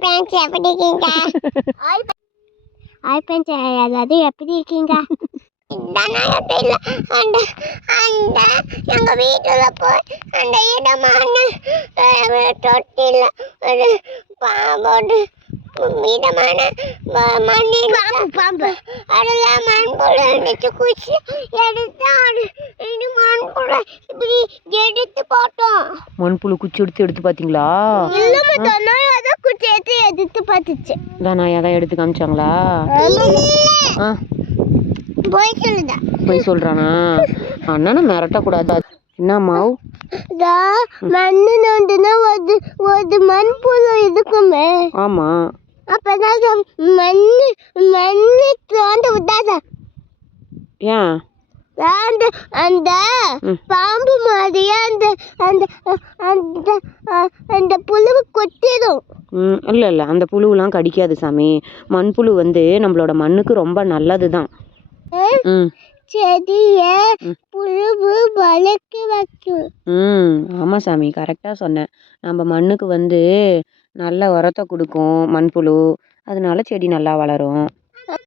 Friends எப்படி இருக்கீங்க? Hi friends எல்லாரும் எப்படி இருக்கீங்க? அந்த அந்த எங்கள் வீட்டில் போய் அந்த இடமான தொட்டில் ஒரு பாம்போடு இதமான பாம்பு அதெல்லாம் மண்புழு இருந்துச்சு. குச்சி எடுத்து இது மண்புழு இப்படி எடுத்து போட்டோம். மண்புழு குச்சி எடுத்து பார்த்தீங்களா? இல்லைம்மா தனாயா தான் குச்சி எடுத்து பார்த்துச்சு. தனாயா தான் எடுத்து காமிச்சாங்களா? போய் சொல்றானா? அண்ணனை மிரட்டக்கூடாது. என்னம்மா மண்ணு நோண்டுனா ஒரு மண்புழு இருக்குமே. ஆமா, அப்பதான் மண்ணு மண்ணு தோண்ட விட்டாத. ஏன் அந்த அந்த பாம்பு மாதிரியே அந்த அந்த அந்த அந்த புழுவை கொட்டிடும். இல்லை அந்த புழுவெல்லாம் கடிக்காது சாமி. மண்புழு வந்து நம்மளோட மண்ணுக்கு ரொம்ப நல்லது தான். செடிய புழு வளர்க்க வைக்கும். ஆமாம் சாமி, கரெக்டாக சொன்னேன். நம்ம மண்ணுக்கு வந்து நல்ல உரத்தை கொடுக்கும் மண்புழு. அதனால செடி நல்லா வளரும்.